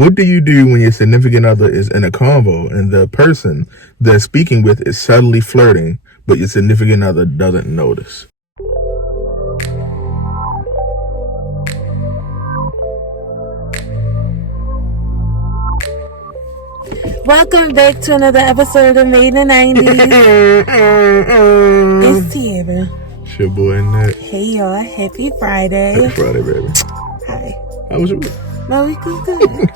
What do you do when your significant other is in a convo and the person they're speaking with is subtly flirting, but your significant other doesn't notice? Welcome back to another episode of Made in the 90s. It's Tiara. It's your boy Nick. Hey y'all, happy Friday. Happy Friday, baby. Hi. How was your week? My week was good.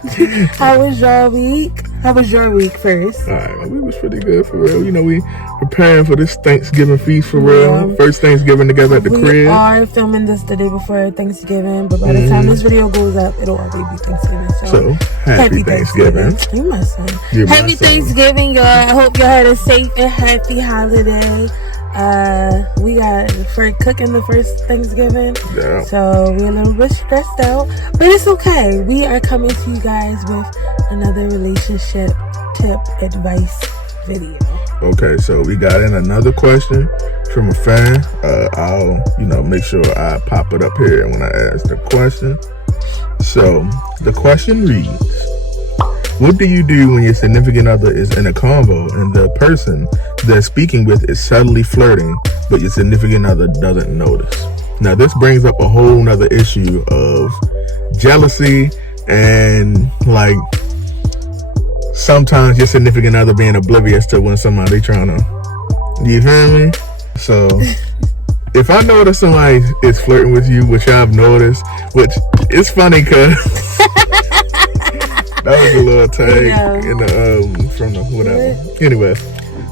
How was your week? How was your week first? Alright, my week was pretty good for real. You know, we preparing for this Thanksgiving feast for real. First Thanksgiving together at the crib. We are filming this the day before Thanksgiving, but by the time this video goes up, it'll already be Thanksgiving. So happy Thanksgiving. You my son. Happy Thanksgiving, y'all. I hope y'all had a safe and happy holiday. We got for cooking the first Thanksgiving, so we're a little bit stressed out, but it's okay. We are coming to you guys with another relationship tip advice video. Okay, so we got in another question from a fan. I'll make sure I pop it up here when I ask the question. So the question reads: what do you do when your significant other is in a convo and the person they're speaking with is subtly flirting, but your significant other doesn't notice? Now, this brings up a whole nother issue of jealousy and, like, sometimes your significant other being oblivious to when somebody trying to, you feel me? So, if I notice somebody is flirting with you, which I've noticed, which is funny because that was a little tag in the from the whatever. Anyway,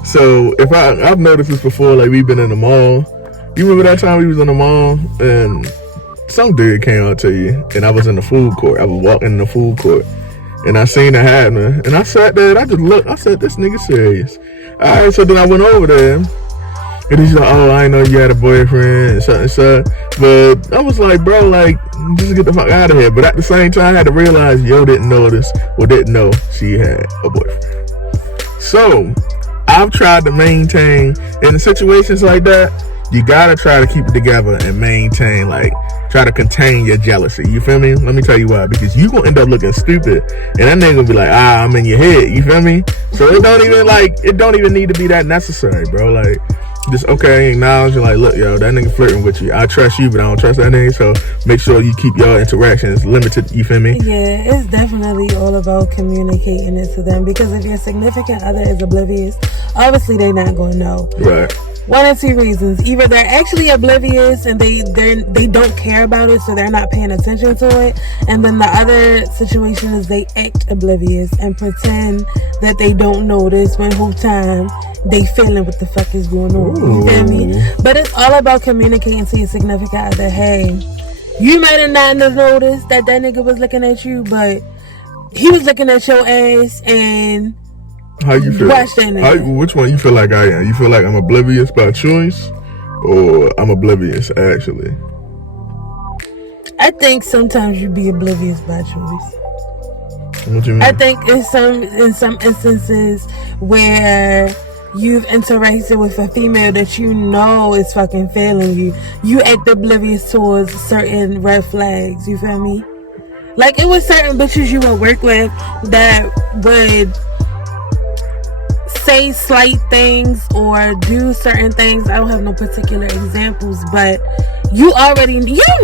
so if I've noticed this before, like we've been in the mall. You remember that time we was in the mall and some dude came out to you, and I was in the food court. I was walking in the food court, and I seen it happening, and I sat there and I just looked. I said, "This nigga serious." All right, so then I went over there. And he's like, "Oh, I didn't know you had a boyfriend and such." But I was like, bro, like, just get the fuck out of here. But at the same time, I had to realize yo didn't notice or didn't know she had a boyfriend. So I've tried to maintain in situations like that. You gotta try to keep it together and maintain, like, try to contain your jealousy. You feel me? Let me tell you why. Because you gonna end up looking stupid, and that nigga gonna be like, I'm in your head. You feel me? So it don't even need to be that necessary, bro. Like, just acknowledge and like, look, yo, that nigga flirting with you. I trust you, but I don't trust that nigga. So make sure you keep your interactions limited. You feel me? Yeah, it's definitely all about communicating it to them, because if your significant other is oblivious, obviously they're not gonna know. Right. One of two reasons: either they're actually oblivious and they don't care about it, so they're not paying attention to it, and then the other situation is they act oblivious and pretend that they don't notice when whole time they feeling what the fuck is going on. You feel me? But it's all about communicating to your significant other. Hey, you might have not noticed that nigga was looking at you, but he was looking at your ass. And how you feel? Which one you feel like I am? You feel like I'm oblivious by choice, or I'm oblivious actually? I think sometimes you be oblivious by choice. What you mean? I think in some instances where you've interacted with a female that you know is fucking failing you, you act oblivious towards certain red flags. You feel me? Like, it was certain bitches you would work with that would say slight things or do certain things. I don't have no particular examples, but you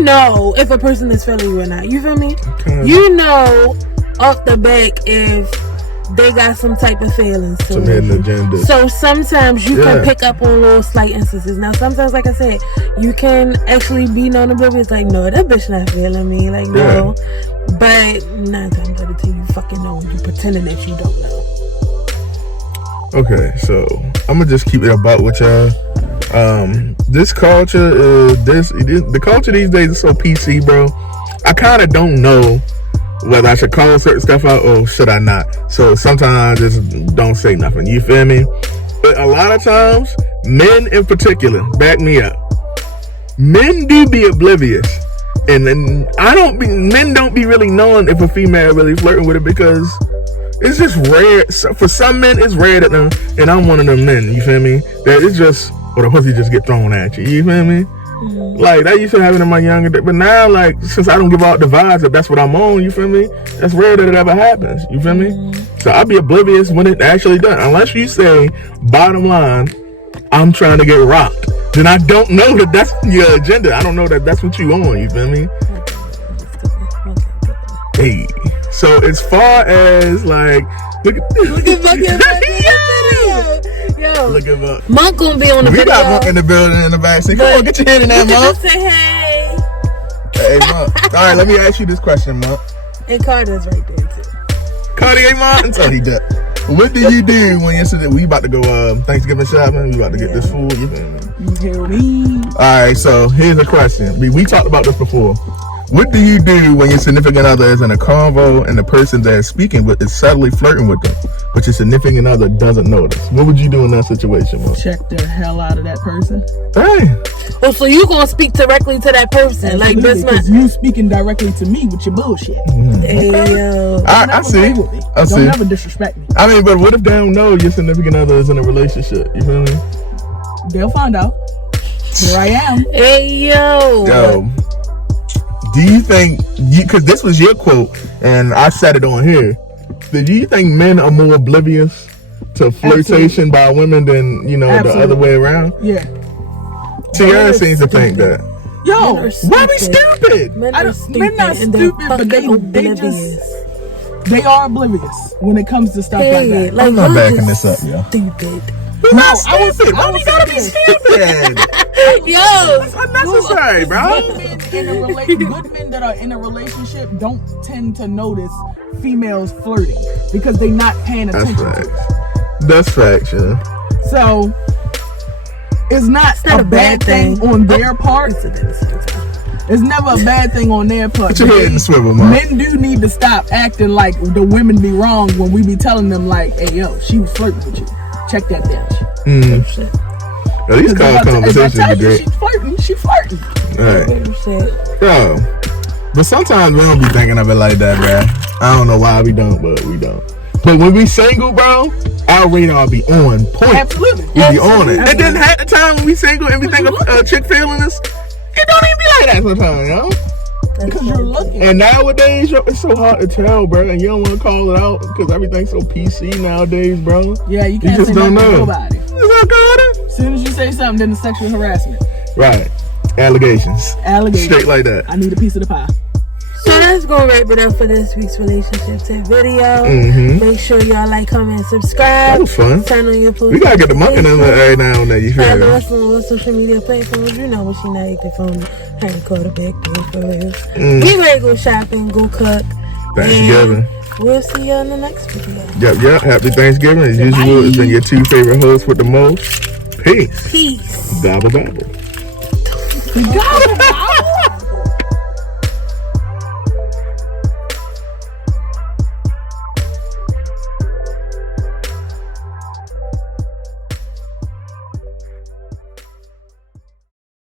know if a person is failing you or not. You feel me? Okay. You know off the back if they got some type of feelings. Some hidden agenda. So sometimes you can pick up on little slight instances. Now sometimes, like I said, you can actually be known oblivious, like, no, that bitch not feeling me, like, no. But 9 times out of 10 you fucking know, and you pretending that you don't know. Okay, so I'm gonna just keep it about with y'all. This culture the culture these days is so PC, bro. I kind of don't know whether I should call certain stuff out or should I not. So sometimes I just don't say nothing. You feel me? But a lot of times, men in particular, back me up. Men do be oblivious, and then men don't be really knowing if a female really flirting with it, because it's just rare. So for some men, it's rare that and I'm one of them men. You feel me? That it's just, or the pussy just get thrown at you. You feel me? Like, that used to happen in my younger days. But now, like, since I don't give out the vibes that that's what I'm on, you feel me? That's rare that it ever happens. You feel me? So I'll be oblivious when it actually done. Unless you say, bottom line, I'm trying to get rocked. Then I don't know that that's your agenda. I don't know that that's what you on. You feel me? Hey. So as far as, like, look at fucking Yo, look at Monk. Monk gonna be on the We video. got Monk in the building in the back. Say, come on, get your hand in there, Monk. Say hey. Hey, Monk. All right, let me ask you this question, Monk. And Carter's right there too. Cartier Monk until he done. What do you do when we about to go Thanksgiving shopping? We about to get this food. You feel me? You hear me? All right, so here's a question. We talked about this before. What do you do when your significant other is in a convo and the person that is speaking with is subtly flirting with them, but your significant other doesn't notice? What would you do in that situation, Monk? Check the hell out of that person. Hey. Oh, so you gonna speak directly to that person? Like this man? Because you speaking directly to me with your bullshit. Hey, yo. I see. I see. Don't ever disrespect me. I mean, but what if they don't know your significant other is in a relationship? You feel me? They'll find out. Here I am. Hey, yo. Yo, do you think, because this was your quote, and I said it on here, do you think men are more oblivious to flirtation by women than, the other way around? Yeah. Tiara seems to think that. Yo, why we stupid? Men men not and they're stupid, but they oblivious. they are oblivious when it comes to stuff like that. I'm not backing this up, yo. Stupid. We're not stupid. Why we gotta be stupid? Yo. That's unnecessary, bro. Good men that are in a relationship don't tend to notice females flirting because they're not paying attention to it. That's facts, yeah. So it's not a bad thing on their part. It's never a bad thing on their part. Put your head in the swivel, man. Men do need to stop acting like the women be wrong when we be telling them like, hey, yo, she was flirting with you. Check that bitch. At least call conversations be great. She flirting. Alright. Bro. But sometimes we don't be thinking of it like that, bro. I don't know why we don't, but we don't. But when we single, bro, our radar be on point. Absolutely. We be on it. And then half the time when we single and we think of a chick failing us, it don't even be like that sometimes, yo. Because you're looking. And nowadays, yo, it's so hard to tell, bro. And you don't want to call it out because everything's so PC nowadays, bro. Yeah, you can't just say don't nothing know. to nobody. As soon as you say something, then it's sexual harassment. Right. Allegations. Straight like that. I need a piece of the pie. So that's gonna wrap it up for this week's relationship tip video. Make sure y'all like, comment, and subscribe. That was fun. Turn on your post. We gotta get the monkey in there every now and then. You feel Follow me? us on all social media platforms. You know what she not. You can phone her and quarterback for us. We ready to go shopping, go cook. Thanksgiving. And we'll see you on the next video. Yep. Happy Thanksgiving. As usual, it's been your two favorite hosts with the most. Peace. Peace. Babble babble. You got it.